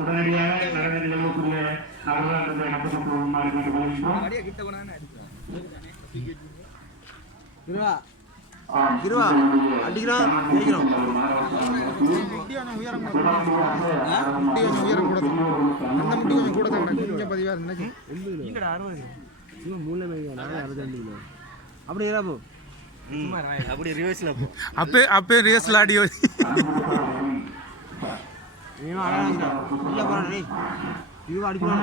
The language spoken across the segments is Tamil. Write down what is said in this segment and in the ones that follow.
உடனடியாக நடந்த நிகழ்வுக்குரிய அவர்கள் நடந்து போகுமாறு கேட்டுக்கொள்கின்றோம். கிருவா அடிக்கிறோம் ஜெயிக்கிறோம். உயரம் கூட அந்த முட்டி கொஞ்சம் கூட தான் கொஞ்சம் பதிவாக இருந்துச்சு. அப்படி போ அப்படி ரிவர்ஸ்ல போ அப்பே ரிவர்ஸ்ல ஆடியோ இல்ல போறே இது அடிக்கலாம்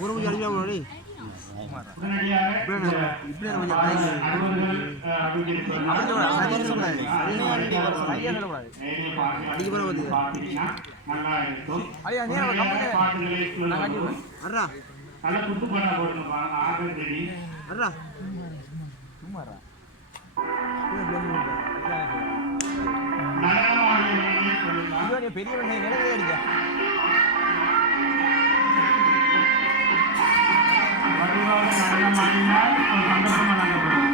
ஒரு கொஞ்சம் அடிக்கலாம் போறே பெரிய அடிக்க நடனம் ஆடினால் ஒரு சந்தர்ப்பம் வழங்கப்படும்.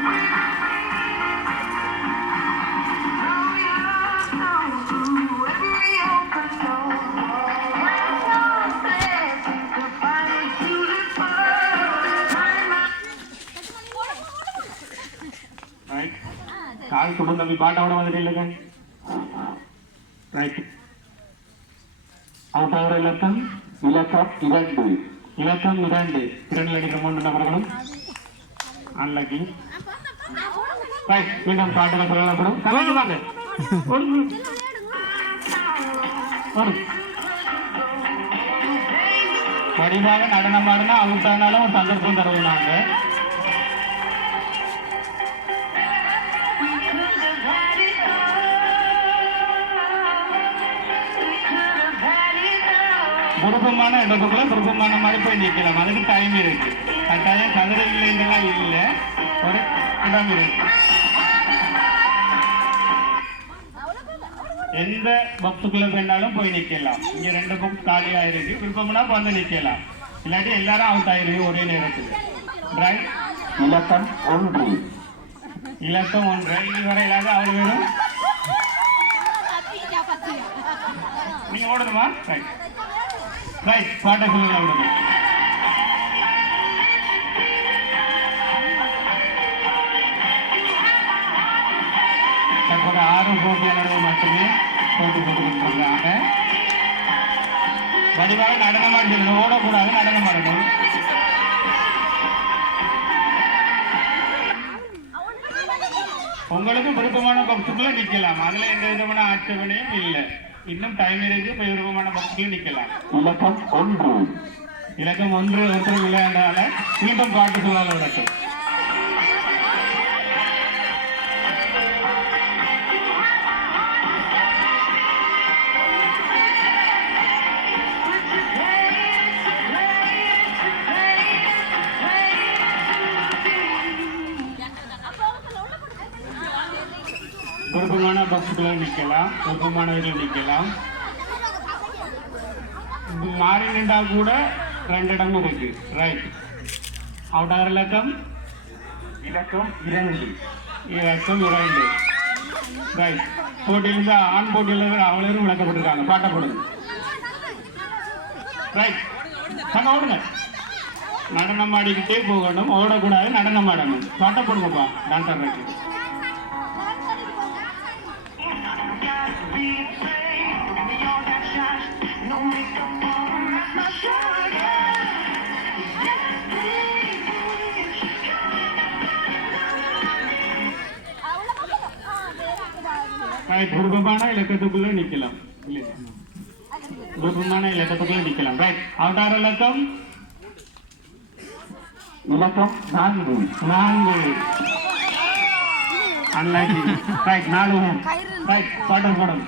கால் குடும்பம் தம்பி பாட்டோட வந்துட்டு இல்லைங்க. ரைட் அவசர இலக்கம் இலக்கம் 2 இலக்கம் 2 2 அடிக்கிற 3 நபர்களும் அன்லக்கி. ரைட் மீண்டும் பாட்டுகள் சொல்லப்படும். கலந்து வாங்க வடிவாக நடனம் ஆடினா அவுட் ஆனாலும் ஒரு சந்தர்ப்பம் தருவோம் நாங்க. விருப்பமான இடத்துக்குள்ள விருப்பமான மாதிரி போய் நிற்கலாம். அதுக்கு டைம் இருக்கு. கட்டாயம் கதிரை இல்லைன்றலாம் இல்லை, ஒரு இடம் இருக்கு. எந்த பக்ஸுக்குள்ள வேணாலும் போய் நிற்கலாம். இங்க 2 புக்ஸ் காலியா இருக்கு. விருப்பம்னா வந்து நிற்கலாம். இல்லாட்டி எல்லாரும் அவுட் ஆயிருக்கு ஒரே நேரத்தில். ரைட் இலக்கம் 1 இலக்கம் 1 இதுவரை இல்லாத அவள் வேணும். நீங்க ஓடணுமா? ரைட் ரைட் பாட்டை சொல்லுங்க. விடுங்க தற்போது 6 போட்டியாளர்கள் மட்டுமே போட்டி போட்டுக்கிட்டு வடிவாக நடனமாடி ஓடக்கூடாது, நடனமாடணும். உங்களுக்கு விருப்பமான பக்ஸுக்குள்ள நிக்கலாம். அதுல எந்த விதமான ஆட்சேபனையும் இல்லை. இன்னும் டைம் இருக்கு. விருப்பமான பக்ஸுக்குள்ள நிக்கலாம். இலக்கம் 1 இலக்கம் 1 ஒருத்தர் விளையாண்டால மீண்டும் பாட்டு சூழல் நடக்கும். விருப்பமான பக்ஸுக்குள்ள நிக்கலாம், விருப்பமானவர்கள் நிக்கலாம். மாறி நின்றா கூட 2 இடம் இருக்கு. ரைட் அவுட் ஆகிற இலக்கம் 2 இலக்கம் 2 ரைட். போட்டியிலிருந்து ஆண் போட்டியில் அவளரும் விளக்கப்பட்டிருக்காங்க. பாட்டை போடுங்க. ரைட் நம்ம ஓடுங்க. நடனம் ஆடிக்கிட்டே போகணும், ஓடக்கூடாது, நடனம் ஆடணும். பாட்டை போடுங்கப்பா டான்சர் ரைட்டு. விருப்பமான இலக்கத்துக்குள்ள நிக்கலாம். விருப்பமான இலக்கத்துக்குள்ள நிக்கலாம். ரைட் அவுட் ஆகிற இலக்கம் 4 அன்லாக்கி. ரைட் 4 ரைட் பாட்டம் போடும்.